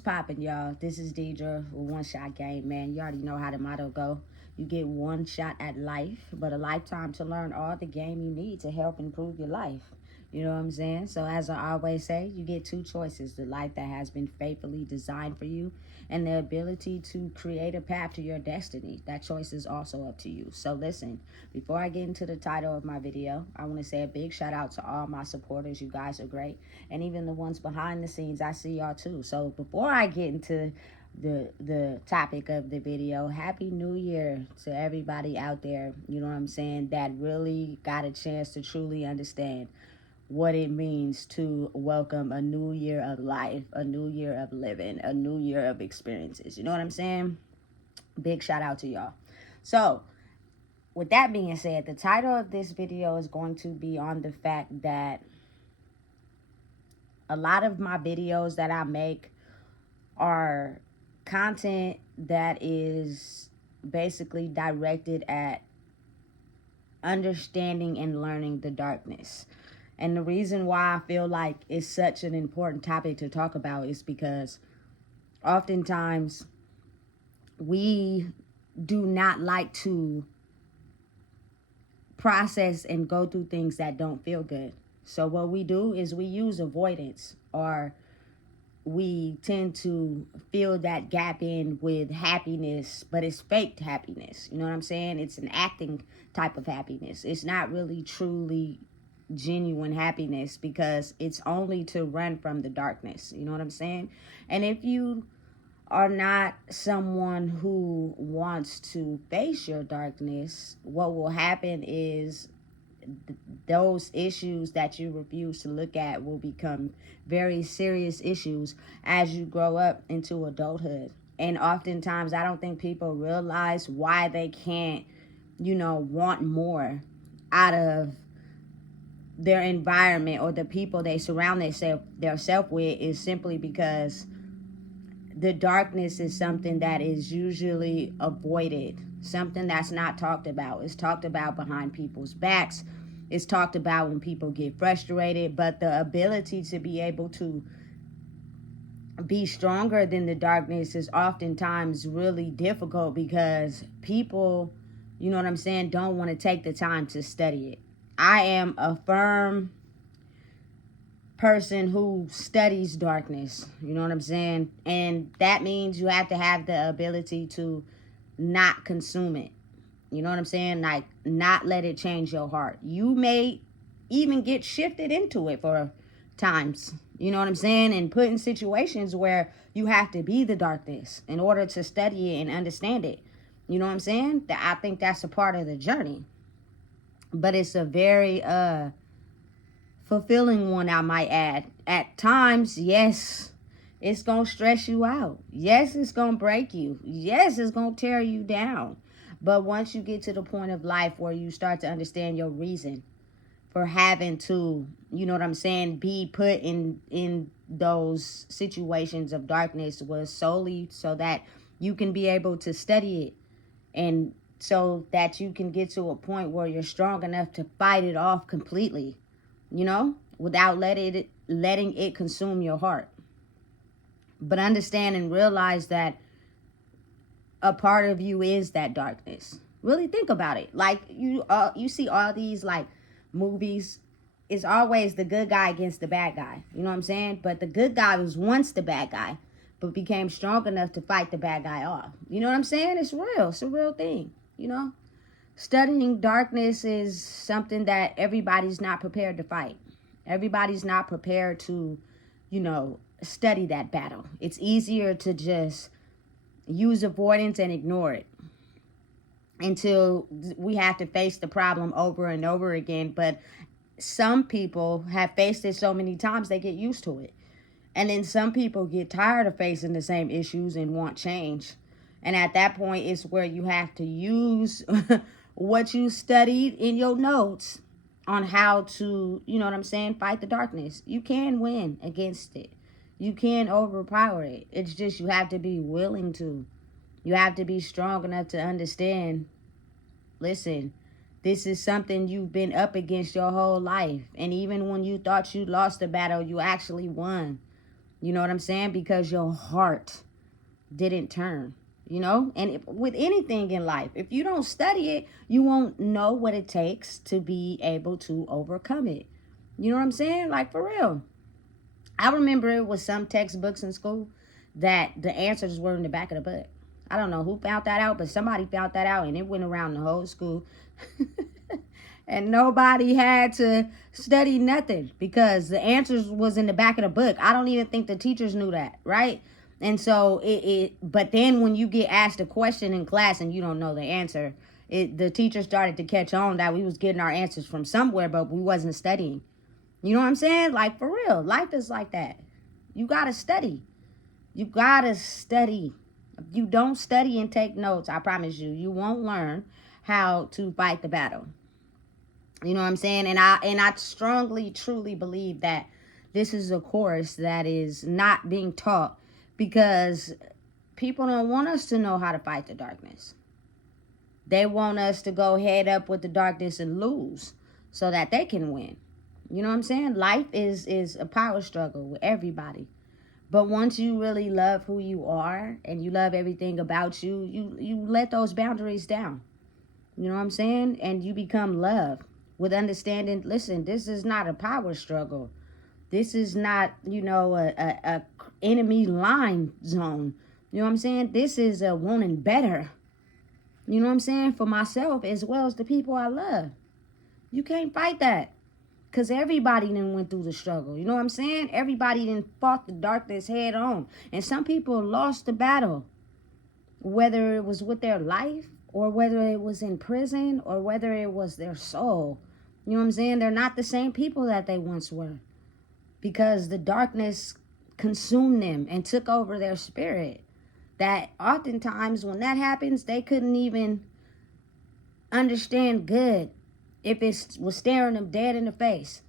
Popping, y'all. This is Deidre with One Shot Game, man. You already know how the motto go. You get one shot at life, but a lifetime to learn all the game you need to help improve your life. You know what I'm saying? So as I always say, you get two choices: the life that has been faithfully designed for you, and the ability to create a path to your destiny. That choice is also up to you. So listen, before I get into the title of my video, I want to say a big shout out to all my supporters. You guys are great. And even the ones behind the scenes, I see y'all too. So before I get into the topic of the video, happy new year to everybody out there, you know what I'm saying, that really got a chance to truly understand what it means to welcome a new year of life, a new year of living, a new year of experiences. You know what I'm saying? Big shout out to y'all. So with that being said, the title of this video is going to be on the fact that a lot of my videos that I make are content that is basically directed at understanding and learning the darkness. And the reason why I feel like it's such an important topic to talk about is because oftentimes we do not like to process and go through things that don't feel good. So what we do is we use avoidance, or we tend to fill that gap in with happiness, but it's faked happiness. You know what I'm saying? It's an acting type of happiness. It's not really truly genuine happiness because it's only to run from the darkness. You know what I'm saying? And if you are not someone who wants to face your darkness, what will happen is those issues that you refuse to look at will become very serious issues as you grow up into adulthood. And oftentimes, I don't think people realize why they can't, want more out of their environment or the people they surround themselves with is simply because the darkness is something that is usually avoided, something that's not talked about. It's talked about behind people's backs. It's talked about when people get frustrated, but the ability to be able to be stronger than the darkness is oftentimes really difficult because people, you know what I'm saying, don't want to take the time to study it. I am a firm person who studies darkness, you know what I'm saying? And that means you have to have the ability to not consume it. You know what I'm saying? Like, not let it change your heart. You may even get shifted into it for times, you know what I'm saying? And put in situations where you have to be the darkness in order to study it and understand it. You know what I'm saying? I think that's a part of the journey. But it's a very fulfilling one, I might add. At times, yes, it's going to stress you out. Yes, it's going to break you. Yes, it's going to tear you down. But once you get to the point of life where you start to understand your reason for having to, you know what I'm saying, be put in those situations of darkness was solely so that you can be able to study it, and so that you can get to a point where you're strong enough to fight it off completely, without letting it consume your heart. But understand and realize that a part of you is that darkness. Really think about it. Like, you see all these like movies. It's always the good guy against the bad guy. You know what I'm saying? But the good guy was once the bad guy, but became strong enough to fight the bad guy off. You know what I'm saying? It's real. It's a real thing. Studying darkness is something that everybody's not prepared to fight. Everybody's not prepared to, study that battle. It's easier to just use avoidance and ignore it until we have to face the problem over and over again. But some people have faced it so many times they get used to it. And then some people get tired of facing the same issues and want change. And at that point, it's where you have to use what you studied in your notes on how to, you know what I'm saying, fight the darkness. You can win against it. You can overpower it. It's just you have to be willing to. You have to be strong enough to understand, listen, this is something you've been up against your whole life. And even when you thought you lost the battle, you actually won. You know what I'm saying? Because your heart didn't turn. And with anything in life, if you don't study it, you won't know what it takes to be able to overcome it. You know what I'm saying? Like, for real. I remember it was some textbooks in school that the answers were in the back of the book. I don't know who found that out, but somebody found that out, and it went around the whole school. And nobody had to study nothing because the answers was in the back of the book. I don't even think the teachers knew that, right? And so but then when you get asked a question in class and you don't know the answer, the teacher started to catch on that we was getting our answers from somewhere, but we wasn't studying. You know what I'm saying? Like, for real, life is like that. You gotta study. You gotta study. If you don't study and take notes, I promise you, you won't learn how to fight the battle. You know what I'm saying? And I strongly, truly believe that this is a course that is not being taught because people don't want us to know how to fight the darkness. They want us to go head up with the darkness and lose so that they can win. You know what I'm saying? Life is a power struggle with everybody. But once you really love who you are and you love everything about you, you let those boundaries down. You know what I'm saying? And you become love with understanding. Listen, this is not a power struggle. This is not, a enemy line zone. You know what I'm saying? This is a wanting better. You know what I'm saying? For myself as well as the people I love. You can't fight that. Because everybody done went through the struggle. You know what I'm saying? Everybody done fought the darkness head on. And some people lost the battle. Whether it was with their life, or whether it was in prison, or whether it was their soul. You know what I'm saying? They're not the same people that they once were. Because the darkness consumed them and took over their spirit. That oftentimes when that happens, they couldn't even understand good if it was staring them dead in the face,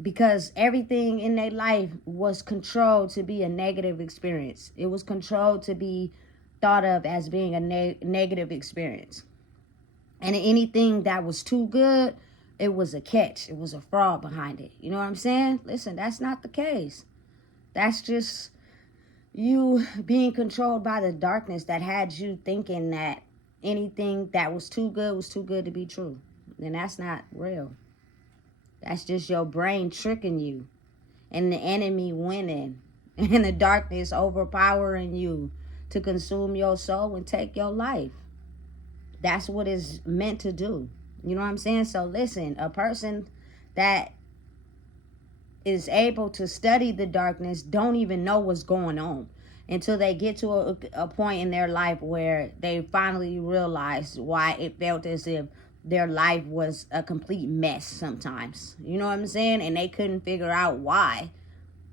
because everything in their life was controlled to be a negative experience. It was controlled to be thought of as being a negative experience. And anything that was too good, it was a catch. It was a fraud behind it. You know what I'm saying? Listen, that's not the case. That's just you being controlled by the darkness that had you thinking that anything that was too good to be true. And that's not real. That's just your brain tricking you and the enemy winning and the darkness overpowering you to consume your soul and take your life. That's what it's meant to do. You know what I'm saying? So listen, a person that is able to study the darkness don't even know what's going on until they get to a point in their life where they finally realize why it felt as if their life was a complete mess sometimes. You know what I'm saying? And they couldn't figure out why,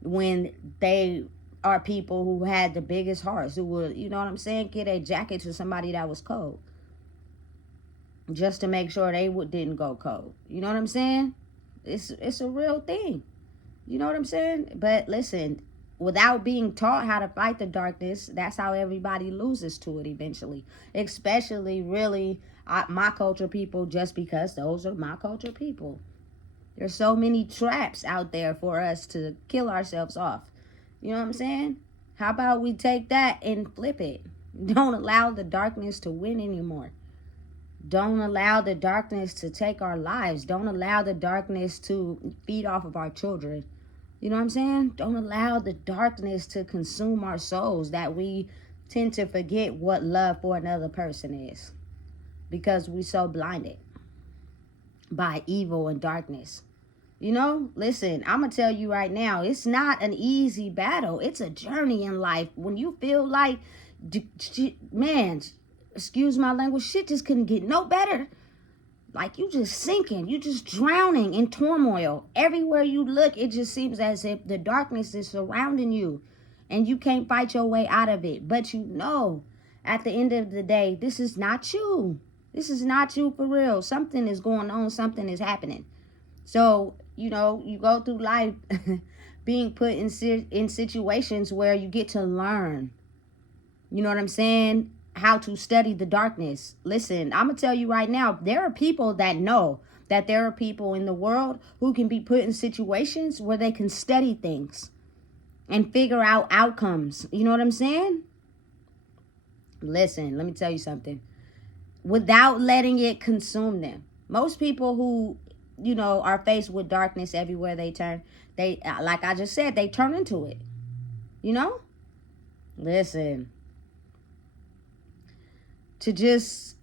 when they are people who had the biggest hearts, who would, you know what I'm saying, get a jacket to somebody that was cold just to make sure they didn't go cold. You know what I'm saying? It's a real thing. You know what I'm saying? But listen, without being taught how to fight the darkness, that's how everybody loses to it eventually. Especially, really, my culture people, just because those are my culture people. There's so many traps out there for us to kill ourselves off. You know what I'm saying? How about we take that and flip it? Don't allow the darkness to win anymore. Don't allow the darkness to take our lives. Don't allow the darkness to feed off of our children. You know what I'm saying? Don't allow the darkness to consume our souls, that we tend to forget what love for another person is because we're so blinded by evil and darkness. You know, listen, I'm going to tell you right now, it's not an easy battle. It's a journey in life. When you feel like, man, excuse my language, shit just couldn't get no better. Like, you just sinking, you just drowning in turmoil. Everywhere you look, it just seems as if the darkness is surrounding you and you can't fight your way out of it. But you know, at the end of the day, this is not you. This is not you for real. Something is going on. Something is happening. So, you know, you go through life being put in situations where you get to learn. You know what I'm saying? How to study the darkness. Listen, I'm going to tell you right now, there are people that know that there are people in the world who can be put in situations where they can study things. and figure out outcomes. You know what I'm saying? Listen, let me tell you something. Without letting it consume them. Most people who, are faced with darkness everywhere they turn, they, like I just said, they turn into it. Listen, to just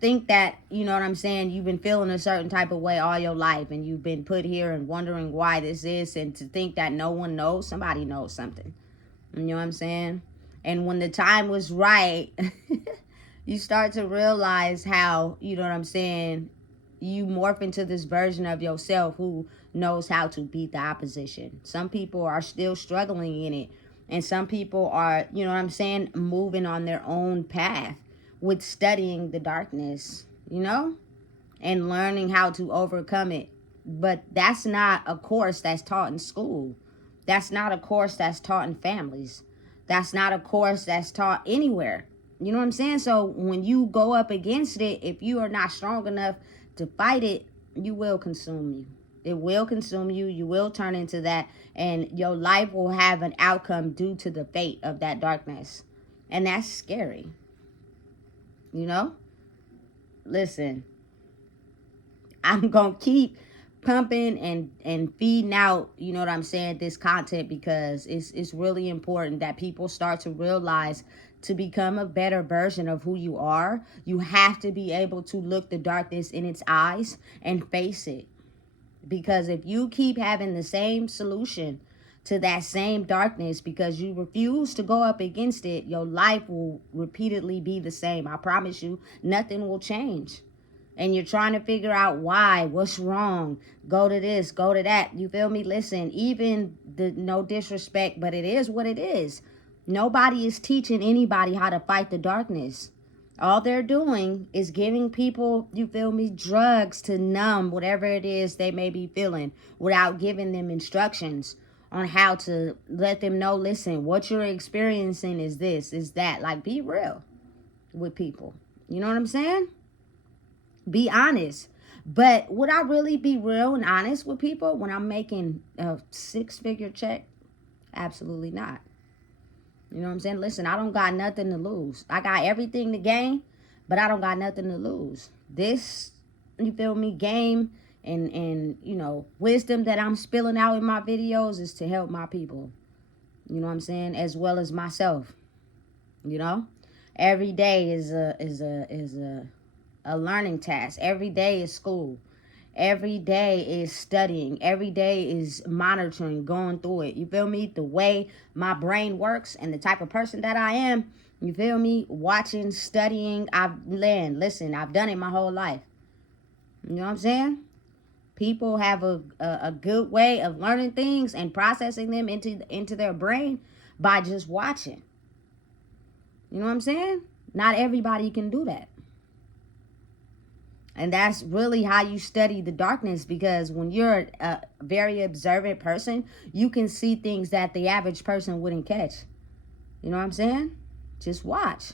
think that, you know what I'm saying, you've been feeling a certain type of way all your life and you've been put here and wondering why this is, and to think that no one knows, somebody knows something. You know what I'm saying? And when the time was right, you start to realize how, you know what I'm saying, you morph into this version of yourself who knows how to beat the opposition. Some people are still struggling in it. And some people are, you know what I'm saying, moving on their own path with studying the darkness, and learning how to overcome it. But that's not a course that's taught in school. That's not a course that's taught in families. That's not a course that's taught anywhere. You know what I'm saying? So when you go up against it, if you are not strong enough to fight it, you will consume you. It will consume you. You will turn into that. And your life will have an outcome due to the fate of that darkness. And that's scary. Listen, I'm going to keep pumping and feeding out, you know what I'm saying, this content, because it's really important that people start to realize, to become a better version of who you are, you have to be able to look the darkness in its eyes and face it. Because if you keep having the same solution to that same darkness because you refuse to go up against it, your life will repeatedly be the same. I promise you, nothing will change. And you're trying to figure out why, what's wrong, go to this, go to that. You feel me? Listen, even no disrespect, but it is what it is. Nobody is teaching anybody how to fight the darkness. All they're doing is giving people, you feel me, drugs to numb whatever it is they may be feeling, without giving them instructions on how to let them know, listen, what you're experiencing is this, is that. Like, be real with people. You know what I'm saying? Be honest. But would I really be real and honest with people when I'm making a 6-figure check? Absolutely not. You know what I'm saying? Listen, I don't got nothing to lose. I got everything to gain, but I don't got nothing to lose. This, you feel me, game and wisdom that I'm spilling out in my videos is to help my people. You know what I'm saying? As well as myself. Every day is a learning task. Every day is school. Every day is studying. Every day is monitoring, going through it. You feel me? The way my brain works and the type of person that I am, you feel me? Watching, studying, I've done it my whole life. You know what I'm saying? People have a good way of learning things and processing them into their brain by just watching. You know what I'm saying? Not everybody can do that. And that's really how you study the darkness, because when you're a very observant person, you can see things that the average person wouldn't catch. You know what I'm saying? Just watch.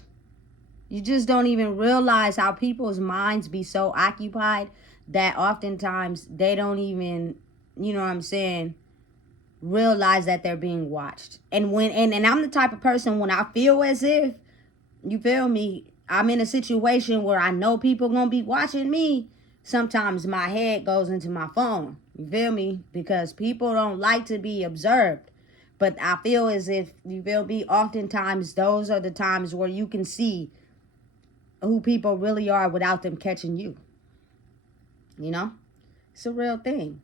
You just don't even realize how people's minds be so occupied that oftentimes they don't even, you know what I'm saying, realize that they're being watched. And and I'm the type of person, when I feel as if, you feel me, I'm in a situation where I know people gonna be watching me, sometimes my head goes into my phone. You feel me? Because people don't like to be observed. But I feel as if, you feel me, oftentimes those are the times where you can see who people really are without them catching you. It's a real thing.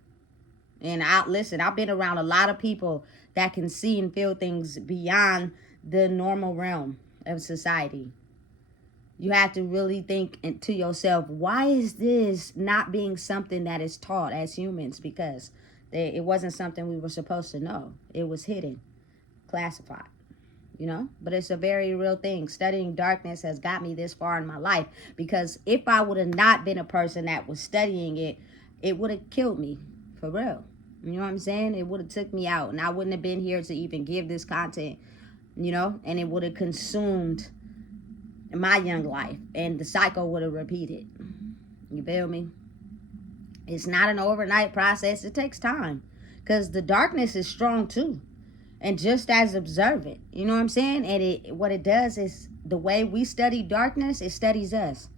And I've been around a lot of people that can see and feel things beyond the normal realm of society. You have to really think to yourself, why is this not being something that is taught as humans? Because it wasn't something we were supposed to know. It was hidden, classified, But it's a very real thing. Studying darkness has got me this far in my life, because if I would have not been a person that was studying it, it would have killed me, for real. You know what I'm saying? It would have took me out, and I wouldn't have been here to even give this content, and it would have consumed my young life, and the cycle would have repeated. You feel me? It's not an overnight process. It takes time, because the darkness is strong too. and just as observant. You know what I'm saying? And what it does is, the way we study darkness, it studies us.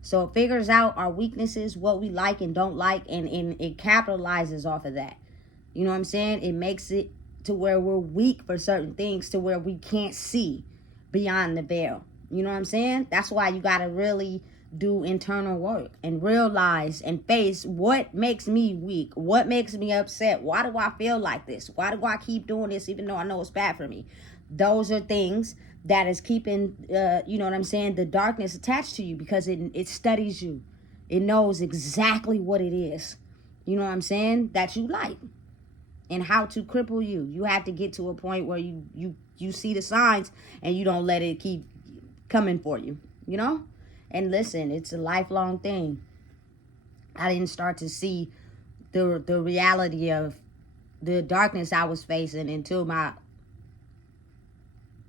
So it figures out our weaknesses, what we like and don't like, and it capitalizes off of that. You know what I'm saying? It makes it to where we're weak for certain things, to where we can't see beyond the veil. You know what I'm saying? That's why you got to really do internal work and realize and face what makes me weak, what makes me upset, why do I feel like this, why do I keep doing this even though I know it's bad for me. Those are things that is keeping you know what I'm saying, the darkness attached to you, because it studies you. It knows exactly what it is, you know what I'm saying, that you like, and how to cripple you. You have to get to a point where you see the signs and you don't let it keep coming for you, you know. And listen, it's a lifelong thing. I didn't start to see the reality of the darkness I was facing until my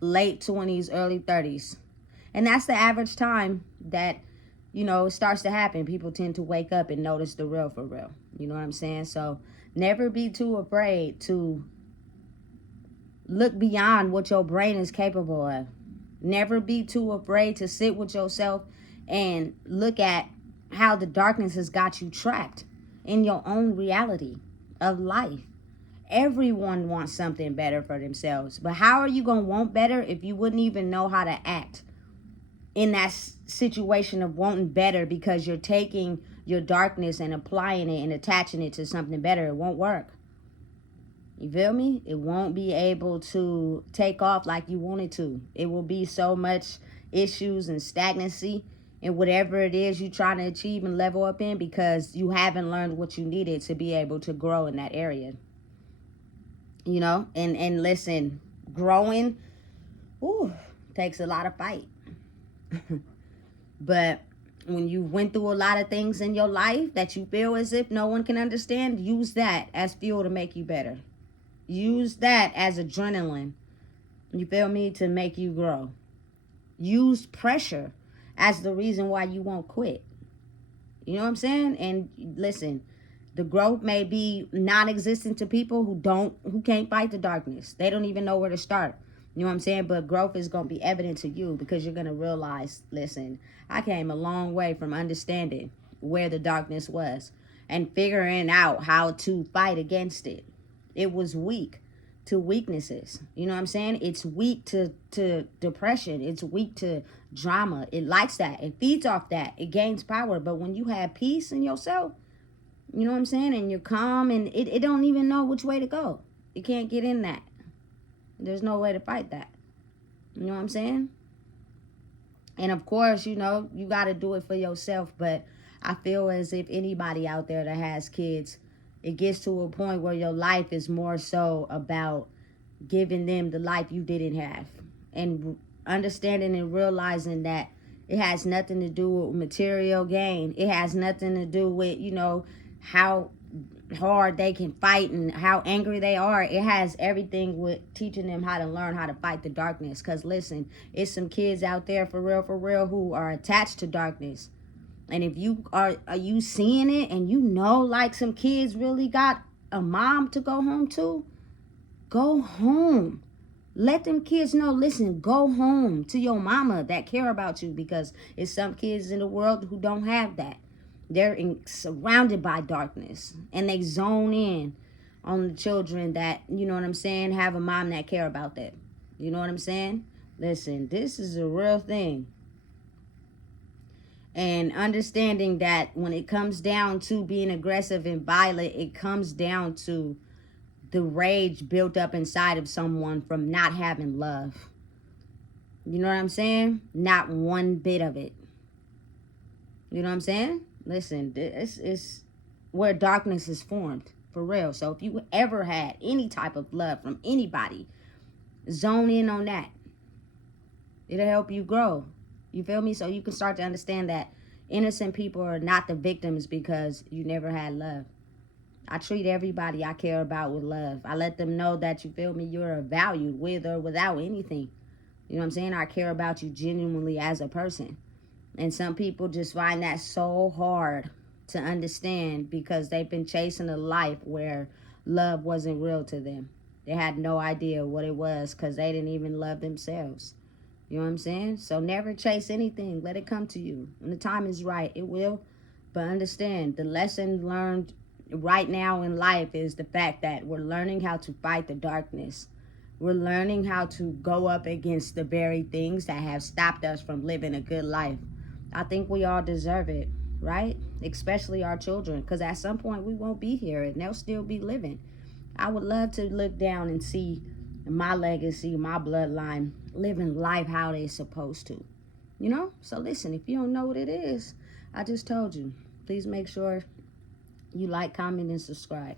late 20s, early 30s. And that's the average time that, you know, it starts to happen. People tend to wake up and notice the real for real. You know what I'm saying? So never be too afraid to look beyond what your brain is capable of. Never be too afraid to sit with yourself and look at how the darkness has got you trapped in your own reality of life. Everyone wants something better for themselves. But how are you going to want better if you wouldn't even know how to act in that situation of wanting better, because you're taking your darkness and applying it and attaching it to something better? It won't work. You feel me? It won't be able to take off like you want it to. It will be so much issues and stagnancy in whatever it is you're trying to achieve and level up in, because you haven't learned what you needed to be able to grow in that area. You know, and listen, growing, takes a lot of fight. But when you went through a lot of things in your life that you feel as if no one can understand, use that as fuel to make you better. Use that as adrenaline, you feel me, to make you grow. Use pressure as the reason why you won't quit. You know what I'm saying? And listen, the growth may be non-existent to people who can't fight the darkness. They don't even know where to start. You know what I'm saying? But growth is going to be evident to you, because you're going to realize, listen, I came a long way from understanding where the darkness was and figuring out how to fight against it. It was weak to weaknesses. You know what I'm saying? It's weak to depression. It's weak to drama. It likes that. It feeds off that. It gains power. But when you have peace in yourself, you know what I'm saying, and you're calm, and it don't even know which way to go. It can't get in that. There's no way to fight that. You know what I'm saying? And of course, you know, you got to do it for yourself. But I feel as if anybody out there that has kids, it gets to a point where your life is more so about giving them the life you didn't have, and understanding and realizing that it has nothing to do with material gain. It has nothing to do with, you know, how hard they can fight and how angry they are. It has everything with teaching them how to learn how to fight the darkness. Because listen, it's some kids out there for real who are attached to darkness. And if you are you seeing it, and you know, like, some kids really got a mom to go home to, go home. Let them kids know, listen, go home to your mama that care about you, because it's some kids in the world who don't have that. They're surrounded by darkness, and they zone in on the children that, you know what I'm saying, have a mom that care about that. You know what I'm saying? Listen, this is a real thing. And understanding that when it comes down to being aggressive and violent, it comes down to the rage built up inside of someone from not having love. You know what I'm saying? Not one bit of it. You know what I'm saying? Listen, this is where darkness is formed, for real. So if you ever had any type of love from anybody, zone in on that. It'll help you grow. You feel me? So you can start to understand that innocent people are not the victims because you never had love. I treat everybody I care about with love. I let them know that, you feel me, you're valued with or without anything. You know what I'm saying? I care about you genuinely as a person. And some people just find that so hard to understand because they've been chasing a life where love wasn't real to them. They had no idea what it was because they didn't even love themselves. You know what I'm saying? So never chase anything. Let it come to you. When the time is right, it will. But understand, the lesson learned right now in life is the fact that we're learning how to fight the darkness. We're learning how to go up against the very things that have stopped us from living a good life. I think we all deserve it, right? Especially our children, because at some point we won't be here and they'll still be living. I would love to look down and see my legacy, my bloodline, living life how they're supposed to. You know? So listen, if you don't know what it is, I just told you. Please make sure you like, comment, and subscribe.